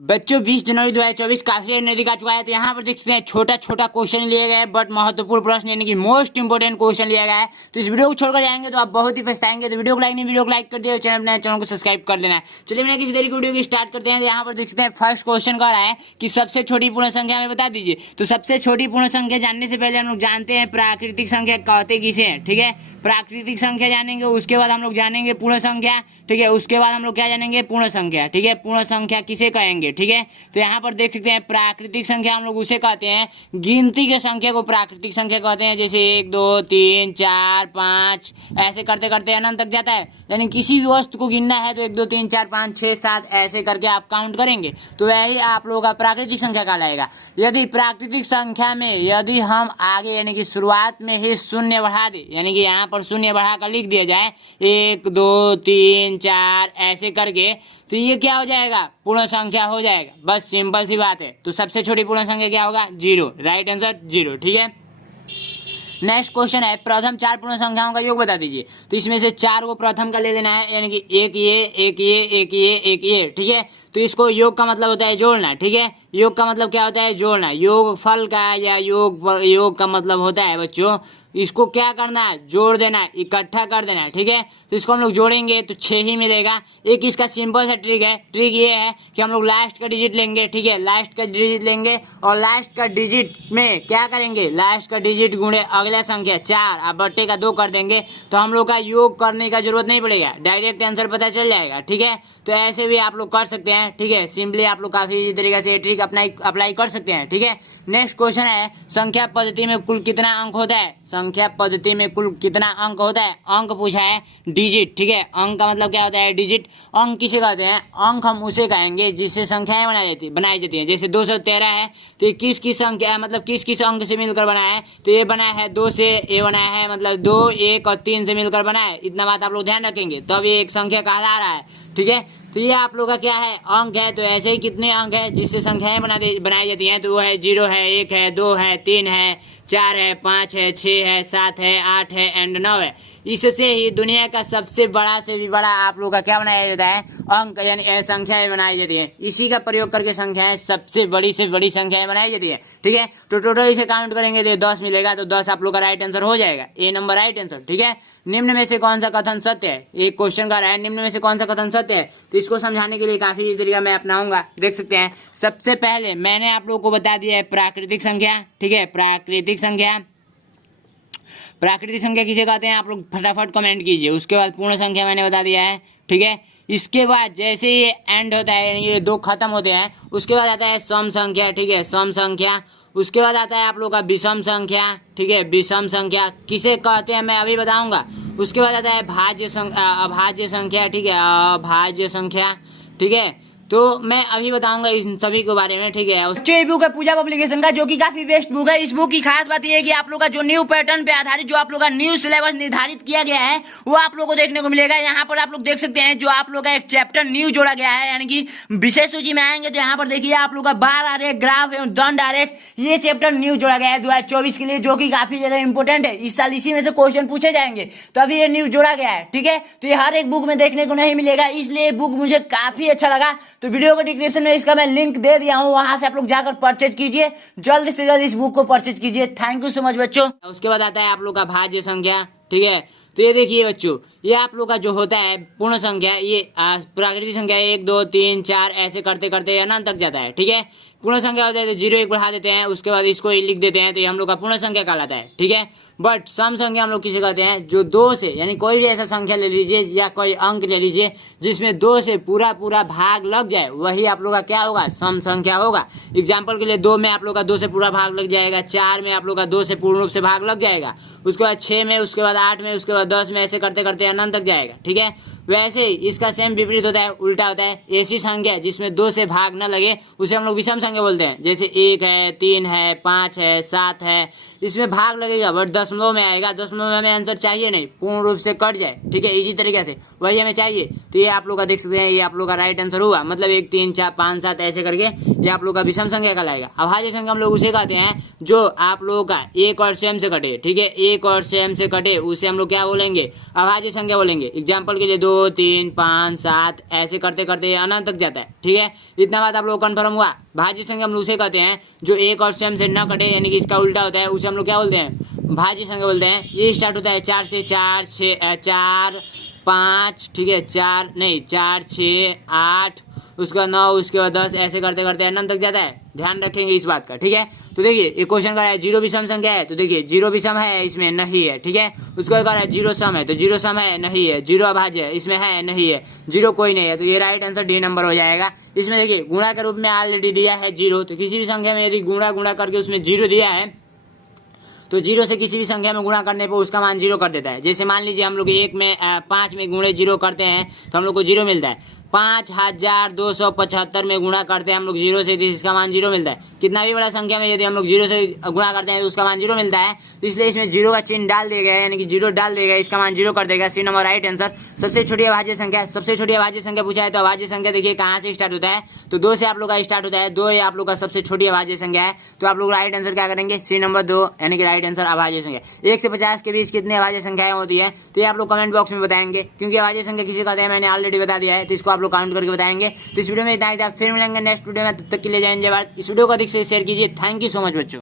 बच्चों 20 जनवरी 2024 काफी नजदीक आ चुका है। तो यहाँ पर देख सकते हैं छोटा छोटा क्वेश्चन लिए गए बट महत्वपूर्ण प्रश्न यानी कि मोस्ट इंपोर्टेंट क्वेश्चन लिया गया है। तो इस वीडियो को छोड़कर जाएंगे तो आप बहुत ही पछताएंगे। तो वीडियो को लाइक कर दिया, चैनल को सब्सक्राइब कर देना है। चलिए मैंने किसी तरीके वीडियो की स्टार्ट करते हैं। तो यहाँ पर देख सकते हैं फर्स्ट क्वेश्चन कह रहा है कि सबसे छोटी पूर्ण संख्या हमें बता दीजिए। तो सबसे छोटी पूर्ण संख्या जानने से पहले हम लोग जानते हैं प्राकृतिक संख्या कहते किसे हैं। ठीक है, प्राकृतिक संख्या जानेंगे, उसके बाद हम लोग जानेंगे पूर्ण संख्या। ठीक है, उसके बाद हम लोग क्या जानेंगे, पूर्ण संख्या। ठीक है, पूर्ण संख्या किसे कहेंगे। ठीक है, तो यहाँ पर देख सकते हैं प्राकृतिक संख्या हम लोग उसे कहते हैं, गिनती के संख्या को प्राकृतिक संख्या कहते हैं। जैसे 1 2 3 4 5 ऐसे करते करते अनंत तक जाता है। यानी किसी भी वस्तु को गिनना है तो 1 2 3 4 5 6 7 ऐसे करके आप काउंट करेंगे तो वही आप लोगों का प्राकृतिक संख्या कहलाएगा। यदि प्राकृतिक संख्या में यदि हम आगे यानी कि शुरुआत में ही शून्य बढ़ा दे, यानी कि यहाँ पर शून्य बढ़ाकर लिख दिया जाए 1 2 3 4 ऐसे करके, तो ये क्या हो जाएगा, पूर्ण संख्या हो जाएगा। बस सिंपल सी बात है। तो सबसे छोटी पूर्ण संख्या क्या होगा, 0। Right answer 0। ठीक है, नेक्स्ट क्वेश्चन है प्रथम 4 पूर्ण संख्याओं का योग बता दीजिए। तो इसमें से 4 को प्रथम का ले लेना है, यानी कि एक ये एक ये एक ये एक ये। ठीक है, तो इसको योग का मतलब होता है जोड़ना। ठीक है, योग का मतलब क्या होता है, जोड़ना। योग फल का या योग का मतलब होता है बच्चों, इसको क्या करना है, जोड़ देना है, इकट्ठा कर देना है। ठीक है, तो इसको हम लोग जोड़ेंगे तो 6 ही मिलेगा। एक इसका सिंपल सा ट्रिक है, ट्रिक ये है कि हम लोग लास्ट का डिजिट लेंगे। ठीक है, लास्ट का डिजिट लेंगे और लास्ट का डिजिट में क्या करेंगे, लास्ट का डिजिट गुणे अगला संख्या 4 और बट्टे का 2 कर देंगे तो हम लोग का योग करने का जरूरत नहीं पड़ेगा, डायरेक्ट आंसर पता चल जाएगा। ठीक है, तो ऐसे भी आप लोग कर सकते हैं। ठीक है, सिंपली आप लोग काफी इसी तरीके से ट्रिक अप्लाई कर सकते हैं। ठीक है, नेक्स्ट क्वेश्चन है संख्या पद्धति में कुल कितना अंक होता है। संख्या पद्धति में कुल कितना अंक होता है, अंक पूछा है, डिजिट। ठीक है, अंक का मतलब क्या होता है, डिजिट। अंक किसे कहते हैं, अंक हम उसे कहेंगे जिससे संख्याएं बनाई जाती हैं। जैसे 213 है तो ये किस संख्या मतलब किस अंक से मिलकर बना है, तो ये बना है 2 से, ये बना है मतलब 2 1 और 3 से मिलकर बना है। इतना बात आप लोग ध्यान रखेंगे तो अब ये एक संख्या कहला रहा है। ठीक है, तो ये आप लोग का क्या है, अंक है। तो ऐसे ही कितने अंक है जिससे संख्याएं बनाई जाती हैं, तो वो है 0 है, 1 है, 2 है, 3 है, 4 है, 5 है, 6 है, 7 है, 8 है एंड 9 है। इससे ही दुनिया का सबसे बड़ा से भी बड़ा आप लोग का क्या बनाया जाता है, अंक यानी संख्याएं बनाई जाती है। इसी का प्रयोग करके संख्याएं सबसे बड़ी से बड़ी संख्याएं बनाई जाती है। ठीक है, तो टोटल इसे काउंट करेंगे तो 10 मिलेगा, तो 10 आप लोग का राइट आंसर हो जाएगा, ए नंबर राइट आंसर। ठीक है, निम्न में से कौन सा कथन सत्य है, एक क्वेश्चन का रहा है, निम्न में से कौन सा कथन सत्य है। तो इसको समझाने के लिए काफी तरीका मैं अपनाऊंगा, देख सकते हैं। सबसे पहले मैंने आप लोगों को बता दिया है प्राकृतिक संख्या। ठीक है, प्राकृतिक संख्या किसे कहते हैं, आप लोग फटाफट कमेंट कीजिए। उसके बाद पूर्ण संख्या मैंने बता दिया है। ठीक है, इसके बाद जैसे ये एंड होता है यानी ये 2 खत्म होते हैं, उसके बाद आता है सम संख्या। ठीक है, सम संख्या। उसके बाद आता है आप लोग का विषम संख्या। ठीक है, विषम संख्या किसे कहते हैं मैं अभी बताऊंगा। उसके बाद आता है अभाज्य संख्या। ठीक है, अभाज्य संख्या। ठीक है, तो मैं अभी बताऊंगा इन सभी के बारे में। ठीक है, ये बुक है पूजा पब्लिकेशन का, जो कि काफी बेस्ट बुक है। इस बुक की खास बात यह है कि आप लोग का जो न्यू पैटर्न पे आधारित जो आप लोग का न्यू सिलेबस निर्धारित किया गया है वो आप लोग को देखने को मिलेगा। यहाँ पर आप लोग देख सकते हैं जो आप लोग का एक चैप्टर न्यू जोड़ा गया है, यानी कि विशेष सूची में आएंगे तो यहाँ पर देखिए आप लोग का बार आरेख, ग्राफ एवं दंड आरेख, ये चैप्टर न्यू जोड़ा गया है 2024 के लिए, जो कि काफी ज्यादा इंपॉर्टेंट है। इस साल इसी में से क्वेश्चन पूछे जाएंगे, तो अभी ये न्यू जोड़ा गया है। ठीक है, तो ये हर एक बुक में देखने को नहीं मिलेगा, इसलिए बुक मुझे काफी अच्छा लगा। तो वीडियो को डिस्क्रिप्शन में इसका मैं लिंक दे दिया हूं, वहां से आप लोग जाकर परचेज कीजिए, जल्द से जल्द इस बुक को परचेज कीजिए। थैंक यू सो मच बच्चों। उसके बाद आता है आप लोग का भाज्य संख्या। ठीक है, तो ये देखिए बच्चों, ये आप लोग का जो होता है पूर्ण संख्या, ये प्राकृतिक संख्या 1 2 3 4 ऐसे करते करते अनंत तक जाता है। ठीक है, पूर्ण संख्या होता है तो 0 1 बढ़ा देते हैं, उसके बाद इसको लिख देते हैं, तो ये हम लोग का पूर्ण संख्या कहलाता है। ठीक है, बट सम संख्या हम लोग किसे कहते हैं, जो 2 से यानी कोई भी ऐसा संख्या ले लीजिए या कोई अंक ले लीजिए जिसमें 2 से पूरा भाग लग जाए, वही आप लोग का क्या होगा, सम संख्या होगा। एग्जाम्पल के लिए 2 में आप लोग का 2 से पूरा भाग लग जाएगा, 4 में आप लोग का 2 से पूर्ण रूप से भाग लग जाएगा, उसके बाद 6 में, उसके बाद 8 में, उसके बाद 10 में, ऐसे करते करते अनंत तक जाएगा। ठीक है, वैसे ही इसका सेम विपरीत होता है, उल्टा होता है। ऐसी संख्या जिसमें 2 से भाग न लगे उसे हम लोग विषम संख्या बोलते हैं। जैसे 1 है, 3 है, 5 है, 7 है, इसमें भाग लगेगा बट दशमलव में आएगा, दशमलव में हमें आंसर चाहिए नहीं, पूर्ण रूप से कट जाए। ठीक है, इसी तरीके से वही हमें चाहिए। तो ये आप लोग का देख सकते हैं, ये आप लोग का राइट आंसर हुआ, मतलब 1 3 4 5 7 ऐसे करके ये आप लोग का विषम संख्या कहलाएगा। अभाज्य संख्या हम लोग उसे कहते हैं जो आप लोगों का एक और स्वयं से कटे। ठीक है, एक और स्वयं से कटे उसे हम लोग क्या बोलेंगे, अभाज्य संख्या बोलेंगे। एग्जाम्पल के लिए 2 2 3 5 7 ऐसे करते करते ये अनंत तक जाता है। ठीक है, इतना बात आप लोग कन्फर्म हुआ। भाज्य संख्या हम लोग उसे कहते हैं जो एक और स्वयं से न कटे, यानी कि इसका उल्टा होता है, उसे हम लोग क्या बोलते हैं, भाज्य संख्या बोलते हैं। ये स्टार्ट होता है 4 से, 4 6 4 5, ठीक है, 4 नहीं 4 6 8, उसके बाद 9, उसके बाद 10, ऐसे करते करते अनंत तक जाता है। ध्यान रखेंगे इस बात का। ठीक है, तो देखिए ये क्वेश्चन कर रहा है जीरो विषम संख्या है, तो देखिए जीरो विषम है, इसमें नहीं है। ठीक है, उसके बाद कर रहा है जीरो सम है, तो जीरो सम है, नहीं है। जीरो अभाज्य है, इसमें है, नहीं है। जीरो कोई नहीं है, तो ये राइट आंसर डी नंबर हो जाएगा। इसमें देखिए गुणा के रूप में ऑलरेडी दिया है जीरो, तो किसी भी संख्या में यदि गुणा करके उसमें जीरो दिया है तो जीरो से किसी भी संख्या में गुणा करने पर उसका मान जीरो कर देता है। जैसे मान लीजिए हम लोग 5 में गुणे जीरो करते हैं तो हम लोग को जीरो मिलता है। 5275 में गुणा करते हैं हम लोग जीरो से, तो इसका मान जीरो मिलता है। कितना भी बड़ा संख्या में यदि हम लोग जीरो से गुणा करते हैं तो उसका मान जीरो मिलता है, तो इसलिए इसमें जीरो का चिन्ह डाल देगा, यानी कि जीरो डाल देगा, इसका मान जीरो कर देगा। C number right answer. सबसे छोटी अभाज्य संख्या, सबसे छोटी अभाज्य संख्या पूछा है, तो अभाज्य संख्या देखिए कहाँ से स्टार्ट होता है, तो 2 से आप लोग का स्टार्ट होता है। 2 ये आप लोग का सबसे छोटी अभाज्य संख्या है, तो आप लोग राइट आंसर क्या करेंगे, सी नंबर 2, यानी कि राइट आंसर अभाज्य संख्या। 1 से 50 के बीच कितनी अभाज्य संख्याएं होती है, तो ये आप लोग कमेंट बॉक्स में बताएंगे, क्योंकि अभाज्य संख्या किसी कहते हैं मैंने ऑलरेडी बता दिया है, तो इसको आप लोग काउंट करके बताएंगे। तो इस वीडियो में इतना ही था, फिर मिलेंगे नेक्स्ट वीडियो में, तब तक के लिए जय हिंद जय भारत। इस वीडियो को अधिक से शेयर कीजिए। थैंक यू सो मच बच्चों।